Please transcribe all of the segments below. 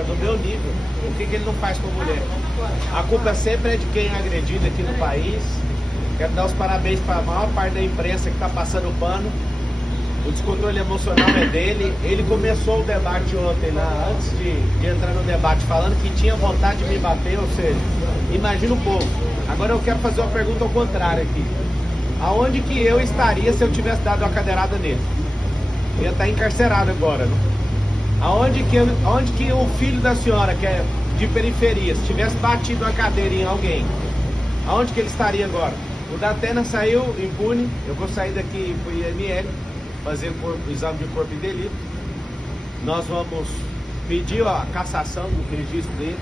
cara do meu nível, o que ele não faz com a mulher? A culpa sempre é de quem é agredido aqui no país. Quero dar os parabéns para a maior parte da imprensa que está passando o pano. O descontrole emocional é dele. Ele começou o debate ontem, lá, antes de entrar no debate, falando que tinha vontade de me bater, ou seja, imagina o povo. Agora eu quero fazer uma pergunta ao contrário aqui. Aonde que eu estaria se eu tivesse dado uma cadeirada nele? Eu ia estar encarcerado agora, né? Aonde que o filho da senhora, que é de periferia, se tivesse batido uma cadeira em alguém, aonde que ele estaria agora? O Datena saiu impune. Eu vou sair daqui pro IML, fazer o exame de corpo de delito. Nós vamos pedir a cassação do registro dele.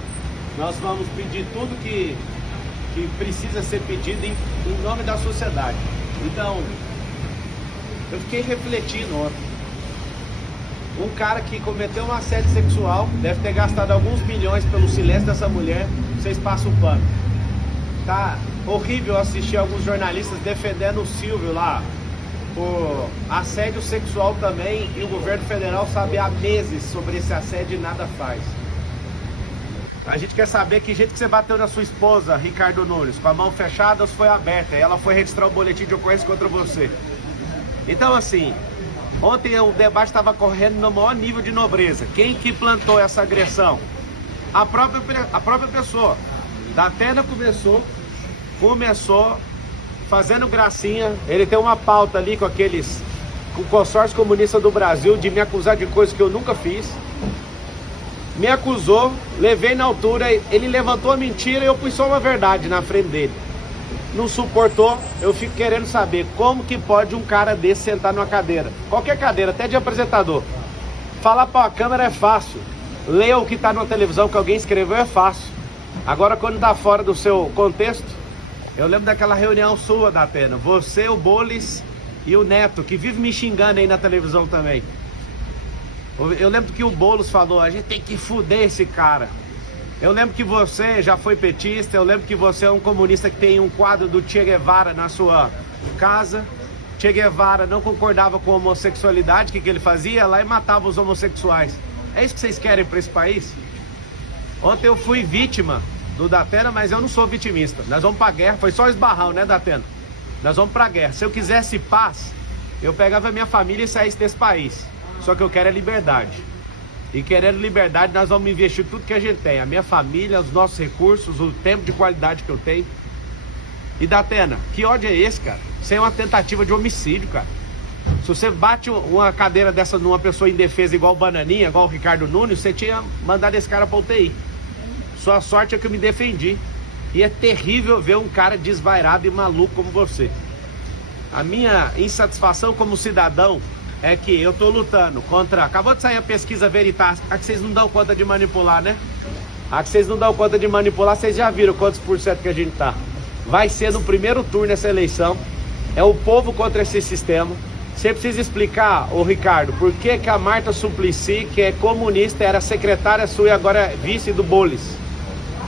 Nós vamos pedir tudo que precisa ser pedido em nome da sociedade. Então, eu fiquei refletindo ontem. Um cara que cometeu um assédio sexual, deve ter gastado alguns milhões pelo silêncio dessa mulher, vocês passam o pano. Tá horrível assistir alguns jornalistas defendendo o Silvio lá por assédio sexual também, e o governo federal sabe há meses sobre esse assédio e nada faz. A gente quer saber que jeito que você bateu na sua esposa, Ricardo Nunes, com a mão fechada ou se foi aberta, e ela foi registrar o boletim de ocorrência contra você. Então assim, ontem o debate estava correndo no maior nível de nobreza. Quem que plantou essa agressão? A própria pessoa. Datena começou fazendo gracinha. Ele tem uma pauta ali com o consórcio comunista do Brasil de me acusar de coisas que eu nunca fiz. Me acusou, levei na altura, ele levantou a mentira e eu pus só uma verdade na frente dele. Não suportou, eu fico querendo saber como que pode um cara desse sentar numa cadeira, qualquer cadeira, até de apresentador. Falar para a câmera é fácil, ler o que está na televisão que alguém escreveu é fácil. Agora quando está fora do seu contexto, eu lembro daquela reunião sua, Datena, você, o Bolis e o Neto, que vive me xingando aí na televisão também. Eu lembro que o Boulos falou, a gente tem que fuder esse cara. Eu lembro que você já foi petista, eu lembro que você é um comunista que tem um quadro do Che Guevara na sua casa. Che Guevara não concordava com a homossexualidade, o que ele fazia? Lá e matava os homossexuais. É isso que vocês querem para esse país? Ontem eu fui vítima do Datena, mas eu não sou vitimista. Nós vamos pra guerra, foi só esbarrão, né, Datena? Nós vamos pra guerra. Se eu quisesse paz, eu pegava minha família e saísse desse país. Só que eu quero é liberdade. E querendo liberdade, nós vamos investir tudo que a gente tem. A minha família, os nossos recursos, o tempo de qualidade que eu tenho. E Datena, que ódio é esse, cara? Isso é uma tentativa de homicídio, cara. Se você bate uma cadeira dessa numa pessoa indefesa igual o Bananinha, igual o Ricardo Nunes, você tinha mandado esse cara pra UTI. Sua sorte é que eu me defendi. E é terrível ver um cara desvairado e maluco como você. A minha insatisfação como cidadão é que eu tô lutando contra... Acabou de sair a pesquisa Veritas, a que vocês não dão conta de manipular, né? A que vocês não dão conta de manipular, vocês já viram quantos por cento que a gente tá. Vai ser no primeiro turno essa eleição. É o povo contra esse sistema. Você precisa explicar, ô Ricardo, por que que a Marta Suplicy, que é comunista, era secretária sua e agora é vice do Bolis.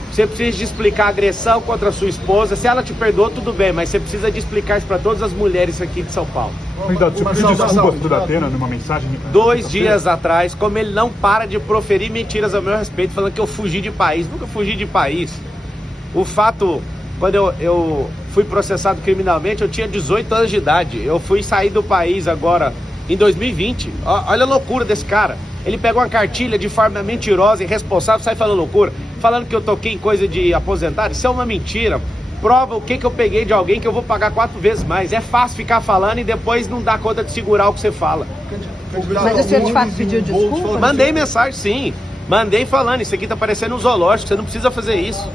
Você precisa de explicar a agressão contra a sua esposa. Se ela te perdoou, tudo bem, mas você precisa de explicar isso para todas as mulheres aqui de São Paulo. Você pediu desculpa do Datena numa mensagem? 2 dias atrás, como ele não para de proferir mentiras ao meu respeito, falando que eu fugi de país. Nunca fugi de país. O fato, quando eu fui processado criminalmente, eu tinha 18 anos de idade. Eu fui sair do país agora, em 2020. Olha a loucura desse cara. Ele pega uma cartilha de forma mentirosa, irresponsável, sai falando loucura. Falando que eu toquei em coisa de aposentado. Isso é uma mentira. Prova o que eu peguei de alguém que eu vou pagar 4 vezes mais. É fácil ficar falando e depois não dar conta de segurar o que você fala. Mas o senhor de fato pediu desculpa? Mandei mensagem, sim. Mandei falando, isso aqui tá parecendo um zoológico, você não precisa fazer isso.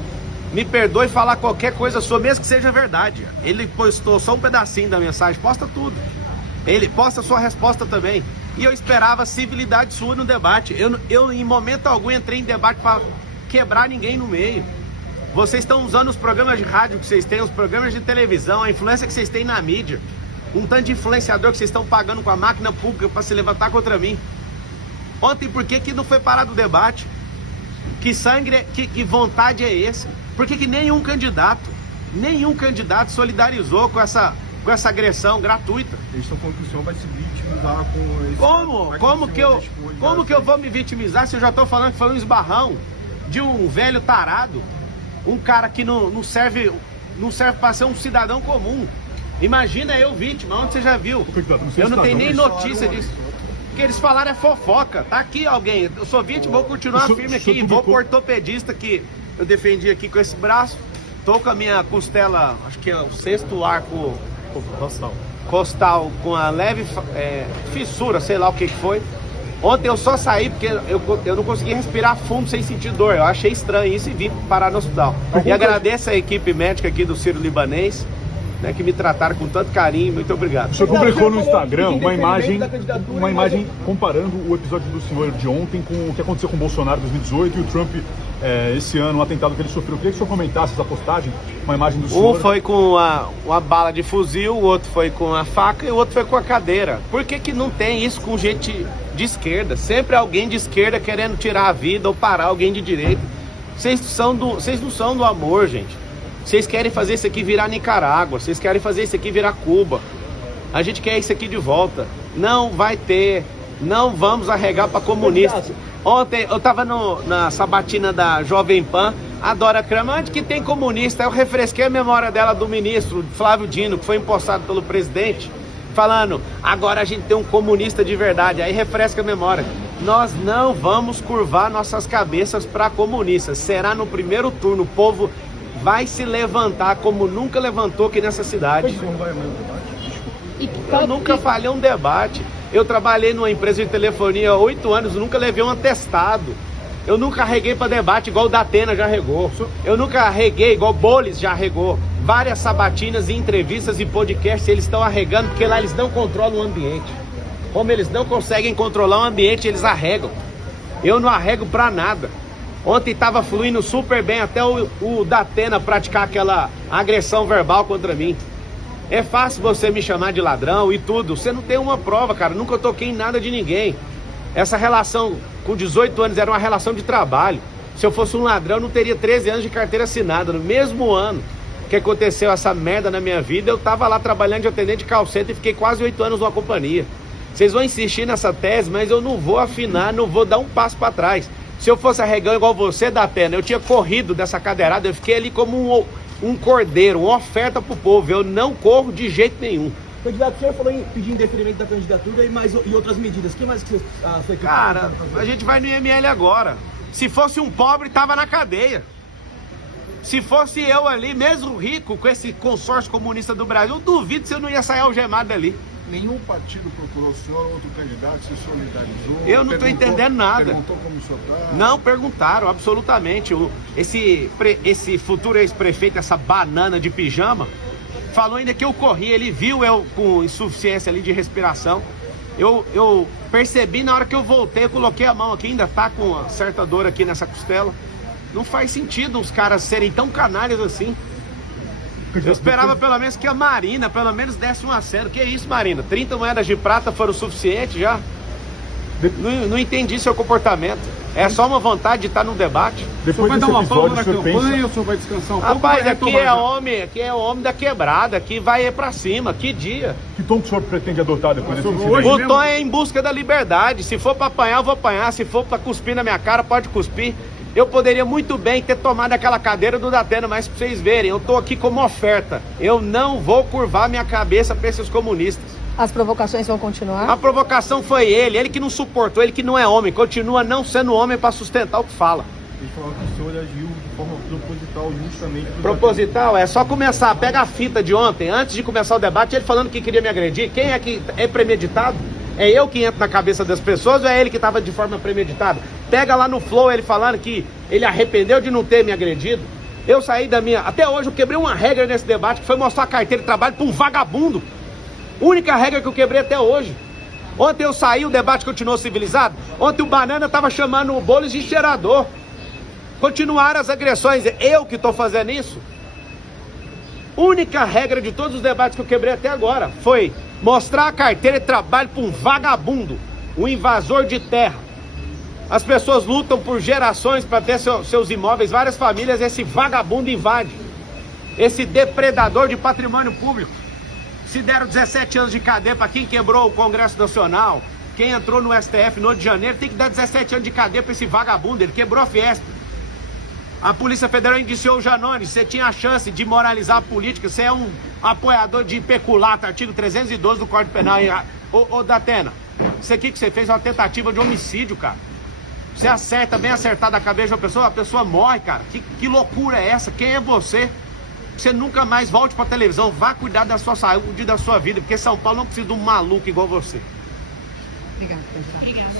Me perdoe falar qualquer coisa sua, mesmo que seja verdade. Ele postou só um pedacinho da mensagem, posta tudo. Ele posta a sua resposta também. E eu esperava civilidade sua no debate. Eu em momento algum entrei em debate para quebrar ninguém no meio. Vocês estão usando os programas de rádio que vocês têm, os programas de televisão, a influência que vocês têm na mídia. Um tanto de influenciador que vocês estão pagando com a máquina pública para se levantar contra mim. Ontem, por que não foi parado o debate? Que sangue, que vontade é esse? Por que nenhum candidato solidarizou com com essa agressão gratuita. Eles estão falando que o senhor vai se vitimizar com esse... Como que eu vou me vitimizar se eu já estou falando que foi um esbarrão de um velho tarado, um cara que não serve para ser um cidadão comum. Imagina eu vítima, onde você já viu? Eu não tenho nem notícia disso. O que eles falaram é fofoca. Tá aqui alguém, eu sou vítima, vou continuar firme aqui, vou pro ortopedista que eu defendi aqui com esse braço. Tô com a minha costela, acho que é o 6º arco costal com a leve fissura, sei lá o que foi. Ontem eu só saí porque eu não consegui respirar fundo sem sentir dor. Eu achei estranho isso e vim parar no hospital. E agradeço a equipe médica aqui do Sírio-Libanês, né, que me trataram com tanto carinho. Muito obrigado. O senhor publicou no Instagram uma imagem comparando o episódio do senhor de ontem com o que aconteceu com o Bolsonaro em 2018 e o Trump esse ano, um atentado que ele sofreu. Eu queria que o senhor comentasse essa postagem, uma imagem do senhor. Um foi com uma bala de fuzil, o outro foi com a faca e o outro foi com a cadeira. Por que não tem isso com gente de esquerda? Sempre alguém de esquerda querendo tirar a vida ou parar alguém de direita. Vocês não são do amor, gente. Vocês querem fazer isso aqui virar Nicarágua, vocês querem fazer isso aqui virar Cuba. A gente quer isso aqui de volta. Não vai ter, não vamos arregar para comunista. Ontem eu tava na sabatina da Jovem Pan, a Dora Kramer, onde que tem comunista? Eu refresquei a memória dela do ministro Flávio Dino, que foi empossado pelo presidente, falando, agora a gente tem um comunista de verdade. Aí refresca a memória. Nós não vamos curvar nossas cabeças para comunistas. Será no primeiro turno, o povo vai se levantar como nunca levantou aqui nessa cidade. Eu nunca falhei um debate. Eu trabalhei numa empresa de telefonia há 8 anos, nunca levei um atestado. Eu nunca arreguei para debate igual o Datena já arregou. Eu nunca arreguei igual o Bolis já arregou. Várias sabatinas e entrevistas e podcasts eles estão arregando porque lá eles não controlam o ambiente. Como eles não conseguem controlar o ambiente, eles arregam. Eu não arrego para nada. Ontem estava fluindo super bem até o Datena praticar aquela agressão verbal contra mim. É fácil você me chamar de ladrão e tudo. Você não tem uma prova, cara. Nunca toquei em nada de ninguém. Essa relação com 18 anos era uma relação de trabalho. Se eu fosse um ladrão, eu não teria 13 anos de carteira assinada. No mesmo ano que aconteceu essa merda na minha vida, eu tava lá trabalhando de atendente de call center e fiquei quase 8 anos numa companhia. Vocês vão insistir nessa tese, mas eu não vou afinar, não vou dar um passo para trás. Se eu fosse arregão igual você, Datena, eu tinha corrido dessa cadeirada, eu fiquei ali como um cordeiro, uma oferta pro povo. Eu não corro de jeito nenhum. Candidato, o senhor falou em pedir indeferimento da candidatura e outras medidas. O que mais que você foi? Cara, a gente vai no IML agora. Se fosse um pobre, tava na cadeia. Se fosse eu ali, mesmo rico, com esse consórcio comunista do Brasil, eu duvido se eu não ia sair algemado dali. Nenhum partido procurou o senhor, outro candidato se solidarizou? Eu não estou entendendo nada. Perguntou como o senhor está? Não perguntaram, absolutamente. Esse futuro ex-prefeito, essa banana de pijama, falou ainda que eu corri, ele viu eu com insuficiência ali de respiração. Eu percebi na hora que eu voltei, eu coloquei a mão aqui, ainda tá com uma certa dor aqui nessa costela. Não faz sentido os caras serem tão canalhas assim. Eu esperava pelo menos que a Marina, pelo menos desse um aceno. Que isso, Marina? 30 moedas de prata foram o suficiente já? Não entendi seu comportamento. É só uma vontade de estar num debate. Depois vai dar uma pausa na campanha ou o senhor vai descansar um pouco? Rapaz, aqui é homem da quebrada, aqui vai pra cima, que dia. Que tom que o senhor pretende adotar depois desse incidente? O tom é em busca da liberdade. Se for pra apanhar, eu vou apanhar. Se for pra cuspir na minha cara, pode cuspir. Eu poderia muito bem ter tomado aquela cadeira do Datena, mas pra vocês verem, eu tô aqui como oferta. Eu não vou curvar minha cabeça pra esses comunistas. As provocações vão continuar? A provocação foi ele que não suportou, ele que não é homem, continua não sendo homem pra sustentar o que fala. Ele falou que o senhor agiu de forma proposital, justamente... Proposital? É só começar, pega a fita de ontem, antes de começar o debate, ele falando que queria me agredir. Quem é que é premeditado? É eu que entro na cabeça das pessoas ou é ele que estava de forma premeditada? Pega lá no Flow ele falando que ele arrependeu de não ter me agredido. Eu saí da minha... Até hoje eu quebrei uma regra nesse debate, que foi mostrar a carteira de trabalho para um vagabundo. Única regra que eu quebrei até hoje. Ontem eu saí, o debate continuou civilizado. Ontem o Banana estava chamando o Bolis de cheirador. Continuaram as agressões. Eu que estou fazendo isso? Única regra de todos os debates que eu quebrei até agora foi mostrar a carteira de trabalho para um vagabundo, um invasor de terra. As pessoas lutam por gerações para ter seus imóveis, várias famílias, esse vagabundo invade. Esse depredador de patrimônio público. Se deram 17 anos de cadeia para quem quebrou o Congresso Nacional, quem entrou no STF no 8 de janeiro, tem que dar 17 anos de cadeia para esse vagabundo. Ele quebrou a Fiesp. A Polícia Federal indiciou o Janones. Você tinha a chance de moralizar a política. Você é um apoiador de peculato, artigo 312 do Código Penal. Ô Datena, isso aqui que você fez é uma tentativa de homicídio, cara. Você acerta, bem acertado a cabeça de uma pessoa, a pessoa morre, cara. Que loucura é essa? Quem é você? Você nunca mais volte pra televisão. Vá cuidar da sua saúde e da sua vida, porque São Paulo não precisa de um maluco igual você. Obrigada. Obrigada.